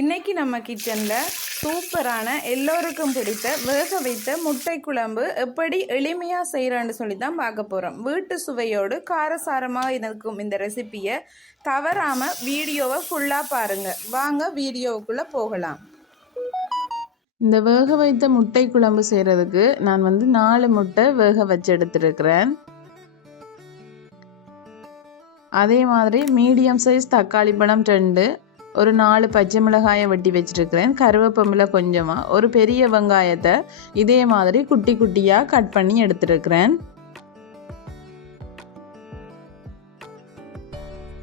இன்றைக்கி நம்ம கிச்சனில் சூப்பரான எல்லோருக்கும் பிடித்த வேக வைத்த முட்டை குழம்பு எப்படி எளிமையாக செய்கிறேன்னு சொல்லி தான் பார்க்க போகிறோம். வீட்டு சுவையோடு காரசாரமாக இருக்கும் இந்த ரெசிப்பியை தவறாமல் வீடியோவை ஃபுல்லாக பாருங்கள். வாங்க வீடியோவுக்குள்ளே போகலாம். இந்த வேக வைத்த முட்டை குழம்பு செய்கிறதுக்கு நான் 4 முட்டை வேக வச்சு எடுத்துருக்கிறேன். அதே மாதிரி மீடியம் சைஸ் தக்காளி பழம் 2, ஒரு 4 பச்சை மிளகாயை வெட்டி வச்சிருக்கிறேன். கருவேப்பிலை கொஞ்சமாக, ஒரு பெரிய வெங்காயத்தை இதே மாதிரி குட்டி குட்டியாக கட் பண்ணி எடுத்துருக்கிறேன்.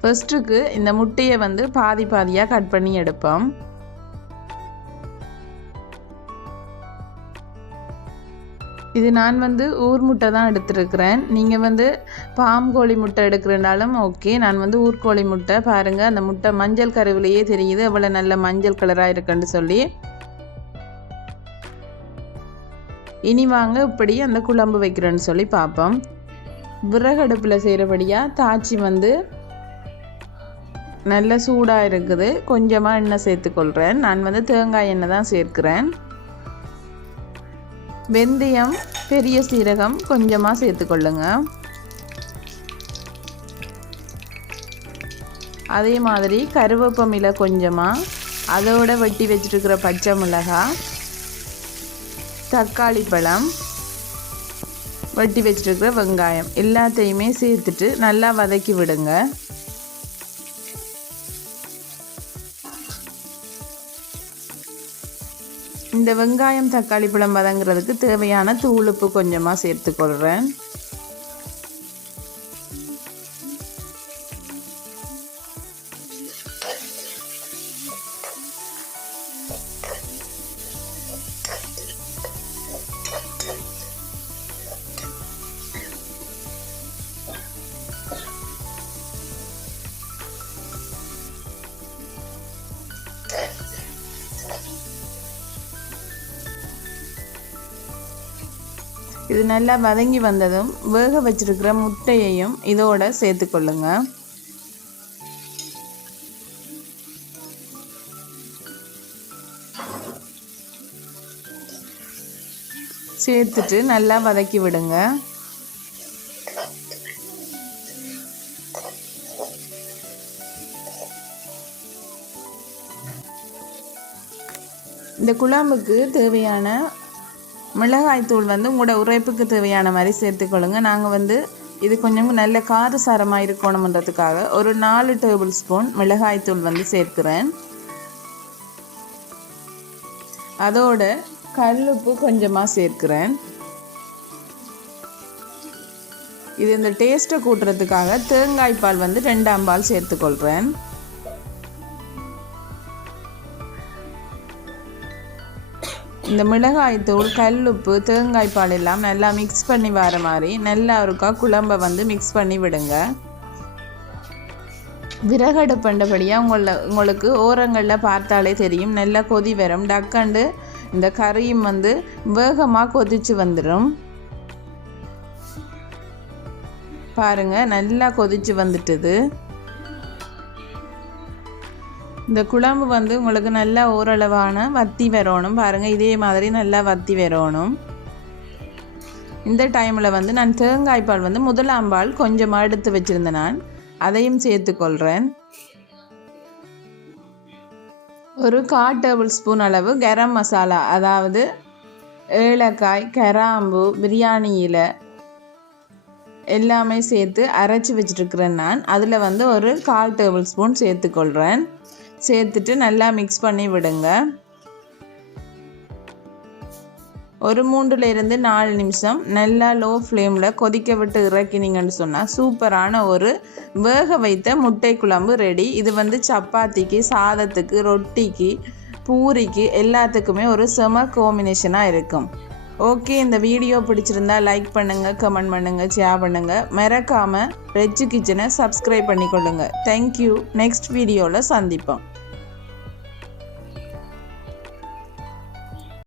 ஃபர்ஸ்ட்டுக்கு இந்த முட்டையை பாதி பாதியாக கட் பண்ணி எடுப்போம். இது நான் ஊர் முட்டை தான் எடுத்துருக்கிறேன். நீங்கள் பாம்கோழி முட்டை எடுக்கிறனாலும் ஓகே. நான் ஊர்கோழி முட்டை பாருங்கள், அந்த முட்டை மஞ்சள் கருவிலேயே தெரியுது எவ்வளோ நல்ல மஞ்சள் கலராக இருக்குன்னு சொல்லி. இனி வாங்க இப்படி அந்த குழம்பு வைக்கிறேன்னு சொல்லி பார்ப்போம். விறகடுப்பில் செய்கிறபடியாக தாச்சி நல்ல சூடாக இருக்குது. கொஞ்சமாக எண்ணெய் சேர்த்துக்கொள்கிறேன். நான் தேங்காய் எண்ணெய் தான் சேர்க்கிறேன். வெந்தயம், பெரிய சீரகம் கொஞ்சமாக சேர்த்துக்கொள்ளுங்க. அதே மாதிரி கருவேப்பிலை கொஞ்சமாக, அதோட வெட்டி வச்சுருக்கிற பச்சை மிளகாய், தக்காளி பழம், வெட்டி வச்சுருக்கிற வெங்காயம் எல்லாத்தையுமே சேர்த்துட்டு நல்லா வதக்கி விடுங்க. இந்த வெங்காயம் தக்காளி பழம் வதங்கிறதுக்கு தேவையான தூளுப்பு கொஞ்சமாக சேர்த்துக்கொள்கிறேன். இது நல்லா வதங்கி வந்ததும் வேக வச்சிருக்கிற முட்டையையும் இதோட சேர்த்துக்கொள்ளுங்க. சேர்த்துட்டு நல்லா வதக்கி விடுங்க. இந்த குழம்புக்கு தேவையான மிளகாய்த்தூள் உங்களோட உரைப்புக்கு தேவையான மாதிரி சேர்த்துக்கொள்ளுங்க. நாங்கள் இது கொஞ்சம் நல்ல காரசாரமாக இருக்கணுன்றதுக்காக ஒரு 4 டேபிள் ஸ்பூன் மிளகாய்த்தூள் சேர்க்கிறேன். அதோட கல்லுப்பு கொஞ்சமாக சேர்க்கிறேன். இது இந்த டேஸ்ட்டை கூட்டுறதுக்காக தேங்காய் பால் 2 பால் சேர்த்துக்கொள்கிறேன். இந்த மிளகாய்த்தூள், கல்லுப்பு, தேங்காய் பால் எல்லாம் நல்லா மிக்ஸ் பண்ணி வர மாதிரி நல்லா இருக்கா குழம்பை மிக்ஸ் பண்ணி விடுங்க. விறகடு பண்ணபடியாக உங்களுக்கு ஓரங்களில் பார்த்தாலே தெரியும் நல்லா கொதி வரும். டக்கண்டு இந்த கறியும் வேகமாக கொதிச்சு வந்துடும். பாருங்கள், நல்லா கொதிச்சு வந்துட்டுது. இந்த குழம்பு உங்களுக்கு நல்லா ஓரளவான வத்தி வரணும். பாருங்கள், இதே மாதிரி நல்லா வத்தி வரணும். இந்த டைமில் நான் தேங்காய் பால் முதலாம் பால் கொஞ்சமாக எடுத்து வச்சுருந்தேன். நான் அதையும் சேர்த்துக்கொள்கிறேன். ஒரு 1/4 டேபிள் ஸ்பூன் அளவு கரம் மசாலா, அதாவது ஏலக்காய், கிராம்பு, பிரியாணி இலை எல்லாமே சேர்த்து அரைச்சி வச்சுருக்கிறேன். நான் அதில் ஒரு 1/4 டேபிள் ஸ்பூன் சேர்த்துக்கொள்கிறேன். சேர்த்துட்டு நல்லா மிக்ஸ் பண்ணி விடுங்க. ஒரு 3 to 4 நிமிஷம் நல்லா லோ ஃப்ளேமில் கொதிக்க விட்டு இறக்கினீங்கன்னு சொன்னால் சூப்பரான ஒரு வேக வைத்த முட்டை குழம்பு ரெடி. இது சப்பாத்திக்கு, சாதத்துக்கு, ரொட்டிக்கு, பூரிக்கு எல்லாத்துக்குமே ஒரு செம காம்பினேஷனாக இருக்கும். ஓகே, இந்த வீடியோ பிடிச்சிருந்தா லைக் பண்ணுங்கள், கமெண்ட் பண்ணுங்கள், ஷேர் பண்ணுங்கள். மறக்காமல் ரெச்சு கிச்சனை சப்ஸ்கிரைப் பண்ணிக்கொள்ளுங்கள். தேங்க்யூ. நெக்ஸ்ட் வீடியோவில் சந்திப்போம்.